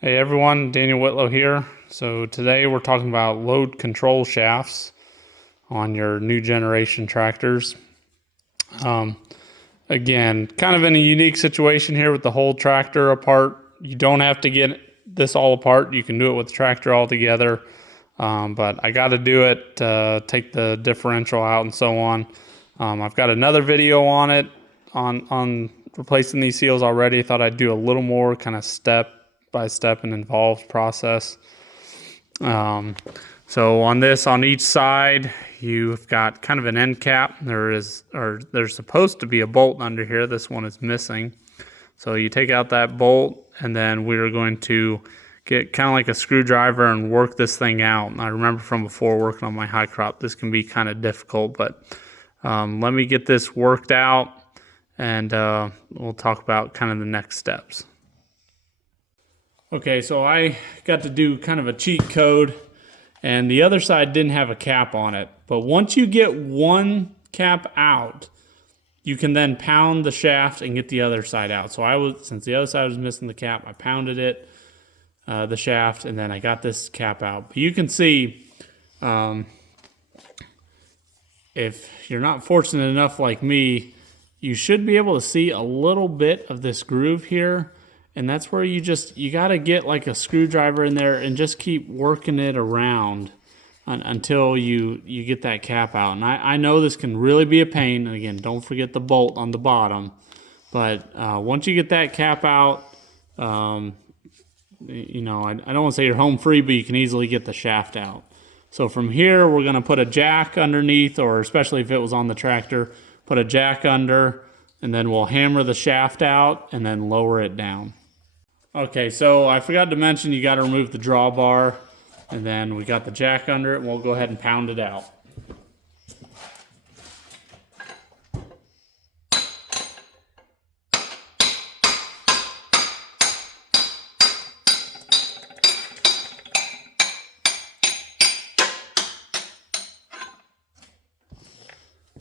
Hey everyone, Daniel Whitlow here. So today we're talking about load control shafts on your new generation tractors. Again, kind of in a unique situation here with the whole tractor apart. You don't have to get this all apart. You can do it with the tractor all together. But I got to do it to take the differential out and so on. I've got another video on it on replacing these seals already. I thought I'd do a little more kind of step by step and involved process. So on this, on each side, you've got kind of an end cap. There's supposed to be a bolt under here. This one is missing. So you take out that bolt, and then we're going to get kind of like a screwdriver and work this thing out. And I remember from before working on my high crop, this can be kind of difficult, but let me get this worked out, and we'll talk about kind of the next steps. Okay, so I got to do kind of a cheat code, and the other side didn't have a cap on it. But once you get one cap out, you can then pound the shaft and get the other side out. So since the other side was missing the cap, I pounded it, the shaft, and then I got this cap out. But you can see, if you're not fortunate enough like me, you should be able to see a little bit of this groove here. And that's where you got to get like a screwdriver in there and just keep working it around until you get that cap out. And I know this can really be a pain. And again, don't forget the bolt on the bottom. But once you get that cap out, I don't want to say you're home free, but you can easily get the shaft out. So from here, we're going to put a jack underneath, or especially if it was on the tractor, put a jack under, and then we'll hammer the shaft out and then lower it down. Okay, so I forgot to mention you got to remove the drawbar, and then we got the jack under it, and we'll go ahead and pound it out.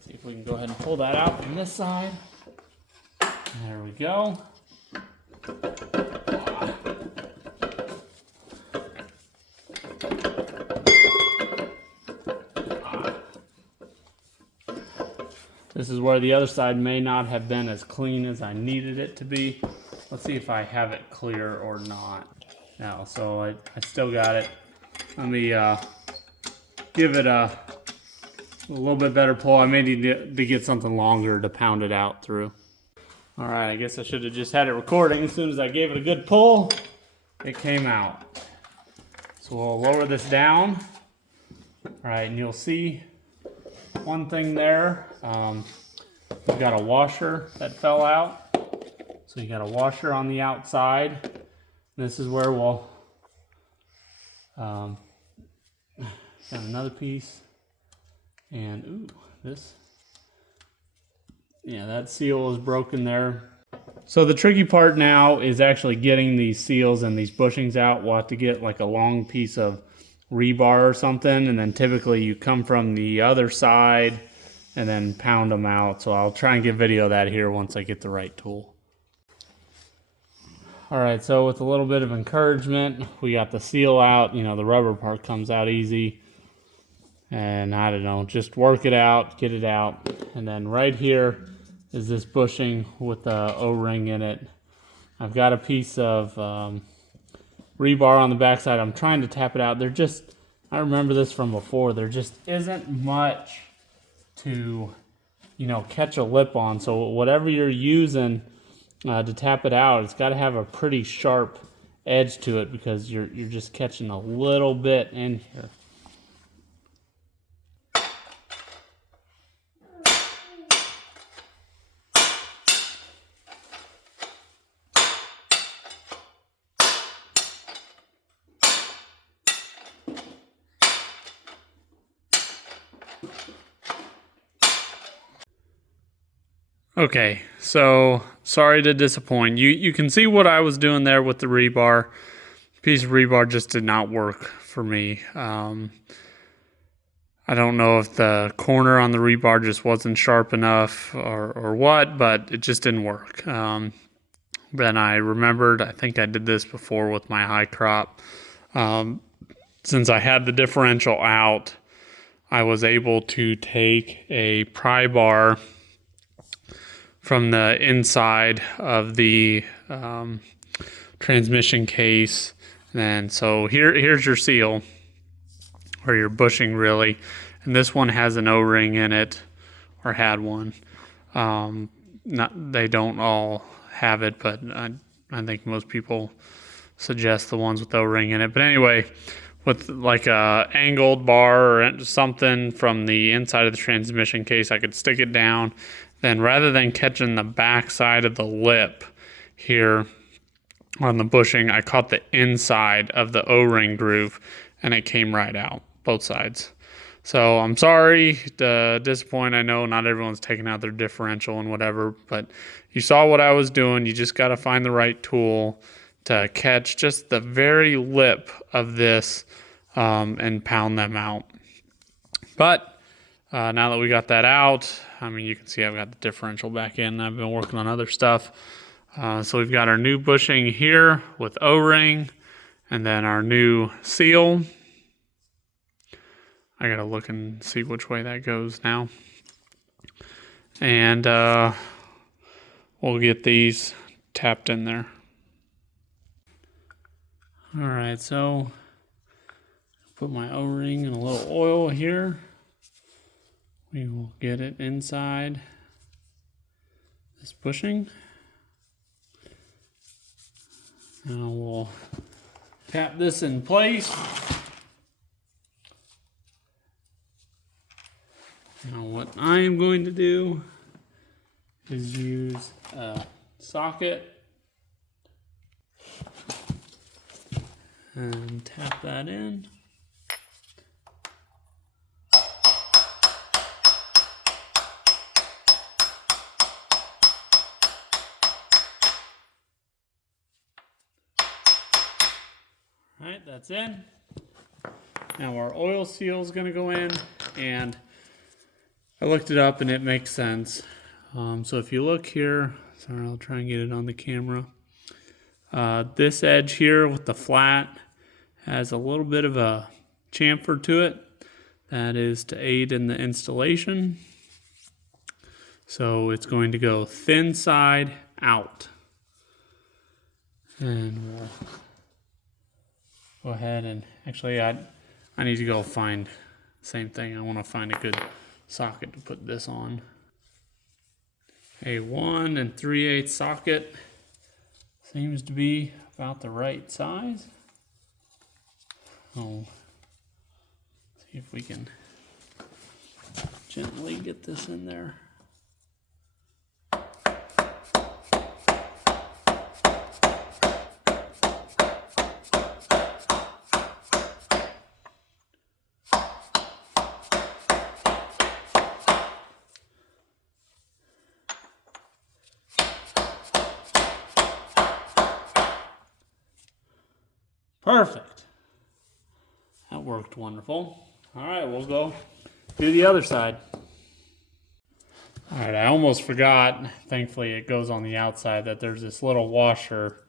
See if we can go ahead and pull that out from this side. There we go. This is where the other side may not have been as clean as I needed it to be. Let's see if I have it clear or not. Now, so I still got it. Let me give it a little bit better pull. I may need to get something longer to pound it out through. All right, I guess I should have just had it recording. As soon as I gave it a good pull, it came out. So we'll lower this down. All right, and you'll see one thing there. We've got a washer that fell out. So you got a washer on the outside. This is where we'll got another piece. And that seal is broken there. So the tricky part now is actually getting these seals and these bushings out. We'll have to get like a long piece of rebar or something, and then typically you come from the other side and then pound them out. So I'll try and get video of that here once I get the right tool. All right, so with a little bit of encouragement, we got the seal out. The rubber part comes out easy. And I don't know, just work it out, get it out. And then right here is this bushing with the O-ring in it. I've got a piece of rebar on the backside. I'm trying to tap it out. I remember this from before, there just isn't much to, catch a lip on. So whatever you're using to tap it out, it's got to have a pretty sharp edge to it, because you're just catching a little bit in here. Okay, so sorry to disappoint. You can see what I was doing there with the rebar. Piece of rebar just did not work for me. I don't know if the corner on the rebar just wasn't sharp enough or what, but it just didn't work. Then I remembered, I think I did this before with my high crop. Since I had the differential out, I was able to take a pry bar from the inside of the transmission case. And so here's your seal, or your bushing really. And this one has an O-ring in it, or had one. They don't all have it, but I think most people suggest the ones with O-ring in it. But anyway, with like a angled bar or something from the inside of the transmission case, I could stick it down. Then rather than catching the back side of the lip here on the bushing, I caught the inside of the O-ring groove, and it came right out, both sides. So I'm sorry to disappoint. I know not everyone's taking out their differential and whatever, but you saw what I was doing. You just got to find the right tool to catch just the very lip of this and pound them out. But now that we got that out, I mean, you can see I've got the differential back in. I've been working on other stuff. So we've got our new bushing here with O-ring, and then our new seal. I gotta look and see which way that goes now. And we'll get these tapped in there. All right, so put my O-ring in a little oil here. We will get it inside this bushing. Now we'll tap this in place. Now what I am going to do is use a socket and tap that in. All right, that's in. Now our oil seal is going to go in, and I looked it up and it makes sense. So if you look here, sorry, I'll try and get it on the camera. This edge here with the flat has a little bit of a chamfer to it. That is to aid in the installation. So it's going to go thin side out. And we'll go ahead and actually I need to go find the same thing. I want to find a good socket to put this on. A 1 3/8 socket seems to be about the right size. Oh, see if we can gently get this in there. Perfect. That worked wonderful. All right, we'll go do the other side. All right, I almost forgot. Thankfully, it goes on the outside that there's this little washer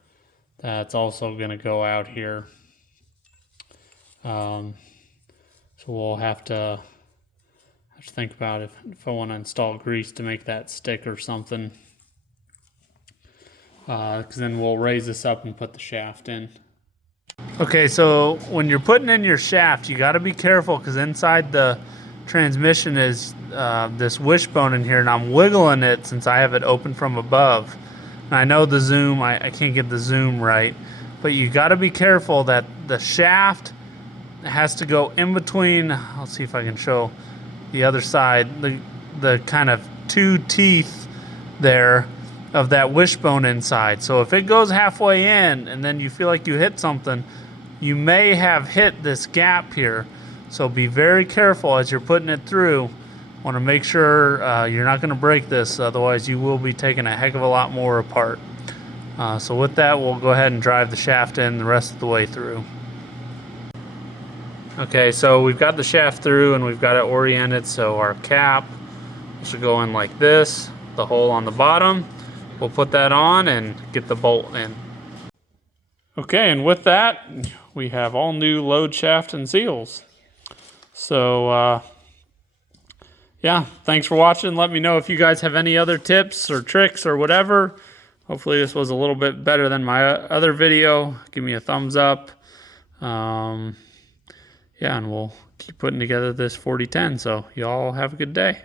that's also going to go out here. So we'll have to think about if I want to install grease to make that stick or something. Because then we'll raise this up and put the shaft in. Okay, so when you're putting in your shaft, you got to be careful because inside the transmission is this wishbone in here, and I'm wiggling it since I have it open from above. And I know the zoom, I can't get the zoom right, but you got to be careful that the shaft has to go in between. I'll see if I can show the other side, the kind of two teeth there of that wishbone inside. So if it goes halfway in and then you feel like you hit something, you may have hit this gap here. So be very careful as you're putting it through. Want to make sure you're not going to break this, otherwise you will be taking a heck of a lot more apart. So with that, we'll go ahead and drive the shaft in the rest of the way through. Okay, so we've got the shaft through and we've got it oriented so our cap should go in like this, the hole on the bottom, we'll put that on and get the bolt in. Okay, and with that, we have all new load shaft and seals. So, yeah, thanks for watching. Let me know if you guys have any other tips or tricks or whatever. Hopefully this was a little bit better than my other video. Give me a thumbs up. Yeah, and we'll keep putting together this 4010. So y'all have a good day.